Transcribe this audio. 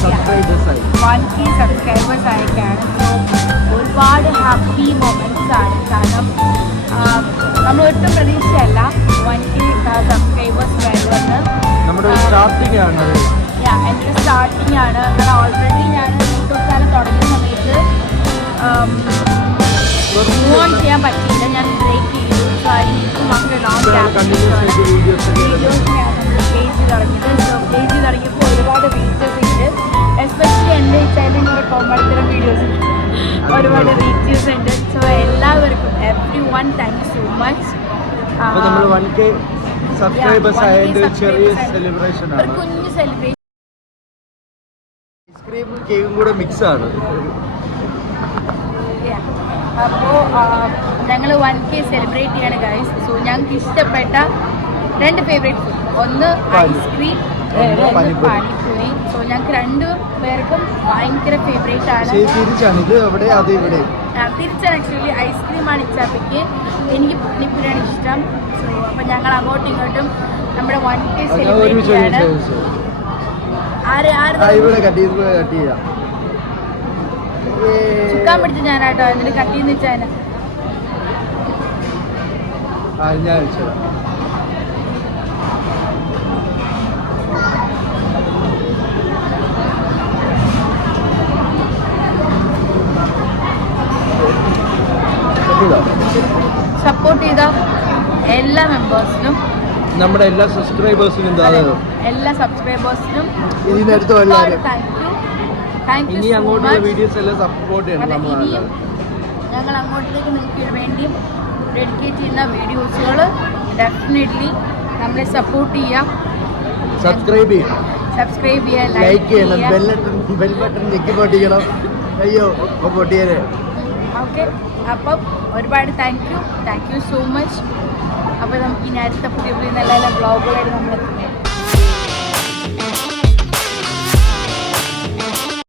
Subscribers ആയിട്ടാണ്. ഒരുപാട് happy moments ആണ്. കാരണം നമ്മൾ ഒട്ടും പ്രതീക്ഷയല്ല 1K സബ്സ്ക്രൈബേഴ്സ് വരുമെന്ന്. നമ്മുടെ സ്റ്റാർട്ടിംഗ് ആണ്. എൻ്റെ സ്റ്റാർട്ടിംഗ് ആണ്. കാരണം ഓൾറെഡി ഞാൻ യൂട്യൂബ് ചാനൽ തുടങ്ങിയ സമയത്ത് മൂവ് ഓൺ ചെയ്യാൻ പറ്റിയില്ല. ഞാൻ ബ്രേക്ക് ചെയ്തു. സോ എനിക്ക് നമുക്ക് ലോങ് വീഡിയോസ് ഞാൻ നമ്മൾ പേജ് തുടങ്ങിയത്. സോ പേജ് തുടങ്ങിയപ്പോൾ ഒരുപാട് റീച്ചസ് ഉണ്ട്. എസ്പെഷ്യലി എൻ്റെ ചാനലിൻ്റെ കോമഡിത്തരം വീഡിയോസ് ഒരുപാട് റീച്ചസ് ഉണ്ട്. സോ എല്ലാവർക്കും everyone thank you so much. നമ്മൾ 1K സബ്സ്ക്രൈബേഴ്സ് ആയതിന്റെ ചെറിയ സെലിബ്രേഷൻ ആണ്. കുഞ്ഞു സെലിബ്രേഷൻ. ഐസ്ക്രീമും കേക്കും കൂടെ മിക്സ് ആണ്. അപ്പോൾ ഞങ്ങൾ 1K സെലിബ്രേറ്റ് ചെയ്യാണ് ഗൈസ്. സോ ഞങ്ങൾക്ക് ഇഷ്ടപ്പെട്ട 2 ഫേവറേറ്റ് ഫുഡ്, ഒന്ന് ഐസ്ക്രീം, പാനിപ്പൂരി. സോ ഞങ്ങൾക്ക് 2 പേർക്കും ഭയങ്കര ഫേവറേറ്റ് ആണ്. തിരിച്ചാണ് ഇത് അവിടെ അത് ഇവിടെ. തിരിച്ചാണ് ആക്ച്വലി. ഐസ്ക്രീമാണ് ഇച്ചാപ്പിക്ക്, എനിക്ക് പാനിപ്പൂരിയാണ് ഇഷ്ടം. സോ അപ്പം ഞങ്ങൾ അങ്ങോട്ടും ഇങ്ങോട്ടും നമ്മുടെ 1K സെലിബ്രേറ്റ് ചെയ്യാണ്. ചുക്കാൻ പിടിച്ച് ഞാനാട്ടോ എന്നിട്ട് കട്ടിന്ന് വെച്ചാൽ സപ്പോർട്ട് ചെയ്ത എല്ലാ മെമ്പേഴ്സിനും, നമ്മുടെ എല്ലാ സബ്സ്ക്രൈബേഴ്സിനും എല്ലാ സബ്സ്ക്രൈബേഴ്സിനും ഇനി അങ്ങോട്ടുള്ള വീഡിയോസ് എല്ലാം സപ്പോർട്ട് ചെയ്യണം. ഞങ്ങൾ അങ്ങോട്ടേക്ക് നിങ്ങൾക്ക് വേണ്ടിയും ഡെഡിക്കേറ്റ് ചെയ്യുന്ന വീഡിയോസുകൾ ഡെഫിനറ്റ്ലി നമ്മളെ സപ്പോർട്ട് ചെയ്യാം. സബ്സ്ക്രൈബ് ചെയ്യുക, ലൈക്ക് ചെയ്യണം, ബെൽ ബട്ടൺ ഞെക്കി പൊട്ടിക്കണം. അയ്യോ പൊട്ടിയത്. ഓക്കെ, അപ്പം ഒരുപാട് താങ്ക് യു സോ മച്ച്. അപ്പോൾ നമുക്ക് ഇനി അടുത്ത പുതിയ നല്ല നല്ല ബ്ലോഗുകളായിട്ട് നമ്മൾ